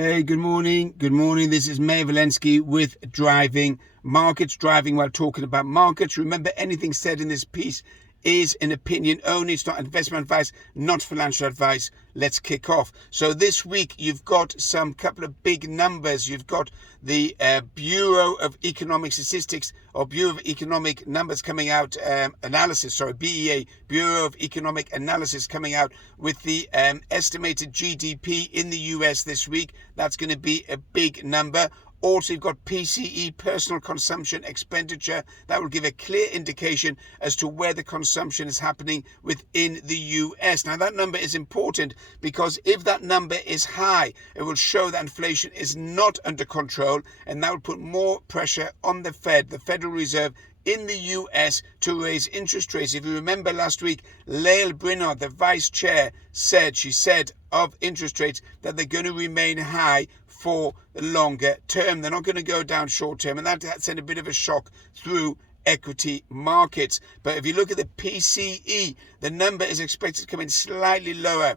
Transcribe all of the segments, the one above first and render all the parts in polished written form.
Hey, good morning. Good morning. This is Mayor Valensky with Driving Markets. Driving while talking about markets. Remember, anything said in this piece is an opinion only. It's not investment advice, not financial advice. Let's kick off. So this week you've got some couple of big numbers. You've got the Bureau of Economic Statistics or Bureau of Economic Numbers coming out, BEA, Bureau of Economic Analysis coming out with the estimated GDP in the US this week. That's going to be a big number. Also, you've got PCE, personal consumption expenditure. That will give a clear indication as to where the consumption is happening within the US. Now, that number is important because if that number is high, it will show that inflation is not under control, and that will put more pressure on the Fed, the Federal Reserve, in the US to raise interest rates. If you remember last week, Lael Brainard, the vice chair, said of interest rates that they're going to remain high for the longer term. They're not going to go down short term, and that sent a bit of a shock through equity markets. But if you look at the PCE, the number is expected to come in slightly lower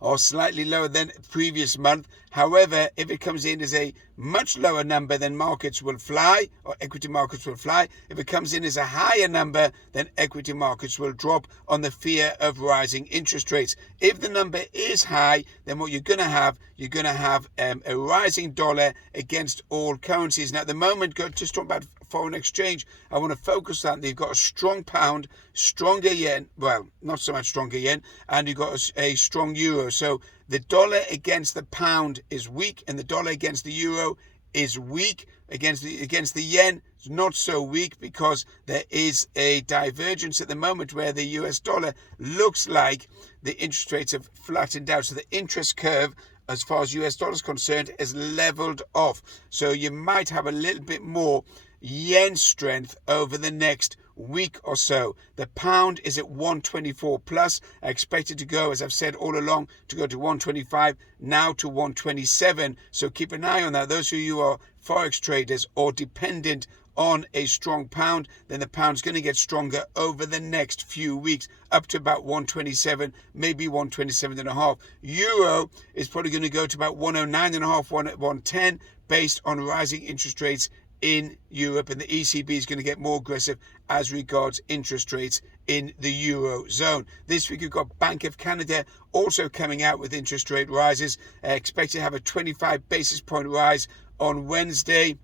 than previous month. However, if it comes in as a much lower number, then markets will fly, or equity markets will fly. If it comes in as a higher number, then equity markets will drop on the fear of rising interest rates. If the number is high, then what you're going to have a rising dollar against all currencies. Now, at the moment, just talking about foreign exchange, I want to focus on they've got a strong pound, stronger yen, well, not so much stronger yen, and you've got a strong euro. So the dollar against the pound is weak, and the dollar against the euro is weak. Against the yen, it's not so weak because there is a divergence at the moment where the US dollar looks like the interest rates have flattened out. So the interest curve, as far as US dollar is concerned, is leveled off. So you might have a little bit more yen strength over the next week or so. The pound is at 124 plus. I expect it to go, as I've said all along, to go to 125, now to 127. So keep an eye on that. Those of you who are forex traders or dependent on a strong pound, then the pound's going to get stronger over the next few weeks, up to about 127, maybe 127.5. Euro is probably going to go to about 109.5, 110, based on rising interest rates in Europe, and the ECB is going to get more aggressive as regards interest rates in the Eurozone. This week you've got Bank of Canada also coming out with interest rate rises. Expect to have a 25 basis point rise on Wednesday.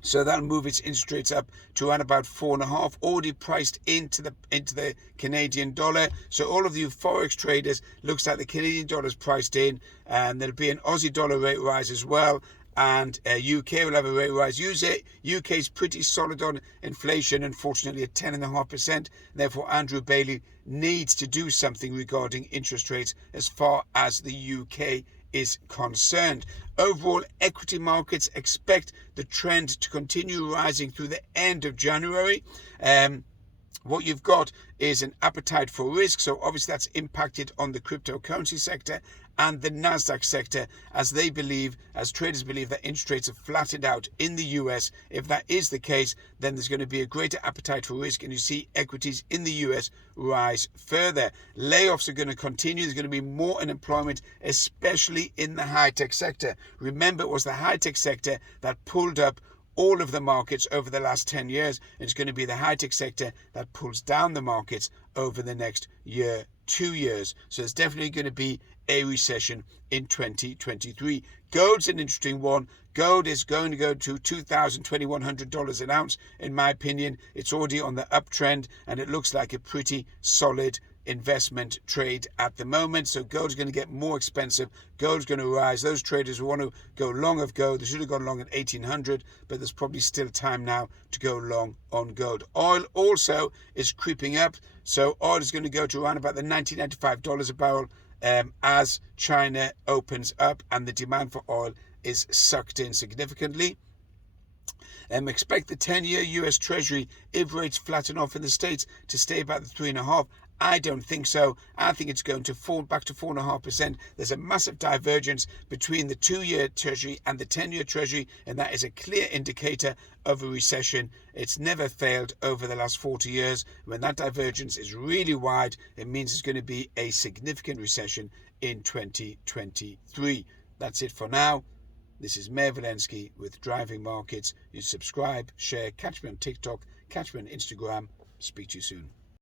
So that'll move its interest rates up to around about 4.5, already priced into the Canadian dollar. So all of you forex traders, looks like the Canadian dollar is priced in, and there'll be an Aussie dollar rate rise as well. And UK will have a rate rise. UK is pretty solid on inflation, unfortunately at 10.5%. Therefore, Andrew Bailey needs to do something regarding interest rates as far as the UK is concerned. Overall, equity markets expect the trend to continue rising through the end of January. What you've got is an appetite for risk. So obviously that's impacted on the cryptocurrency sector and the NASDAQ sector, as traders believe that interest rates have flattened out in the US. If that is the case, then there's going to be a greater appetite for risk, and you see equities in the US rise further. Layoffs are going to continue. There's going to be more unemployment, especially in the high-tech sector. Remember, it was the high-tech sector that pulled up all of the markets over the last 10 years. It's going to be the high-tech sector that pulls down the markets over the next year, 2 years. So there's definitely going to be a recession in 2023. Gold's an interesting one. Gold is going to go to $2,000, $2,100 an ounce. In my opinion, it's already on the uptrend, and it looks like a pretty solid investment trade at the moment. So gold's going to get more expensive. Gold's going to rise. Those traders who want to go long of gold, they should have gone long at 1800, but there's probably still time now to go long on gold. Oil also is creeping up. So oil is going to go to around about the $95 a barrel as China opens up and the demand for oil is sucked in significantly. Expect the 10-year US Treasury, if rates flatten off in the States, to stay about the 3.5. I don't think so. I think it's going to fall back to 4.5%. There's a massive divergence between the 2-year Treasury and the 10-year Treasury, and that is a clear indicator of a recession. It's never failed over the last 40 years. When that divergence is really wide, it means it's going to be a significant recession in 2023. That's it for now. This is Meir Valensky with Driving Markets. You subscribe, share, catch me on TikTok, catch me on Instagram. Speak to you soon.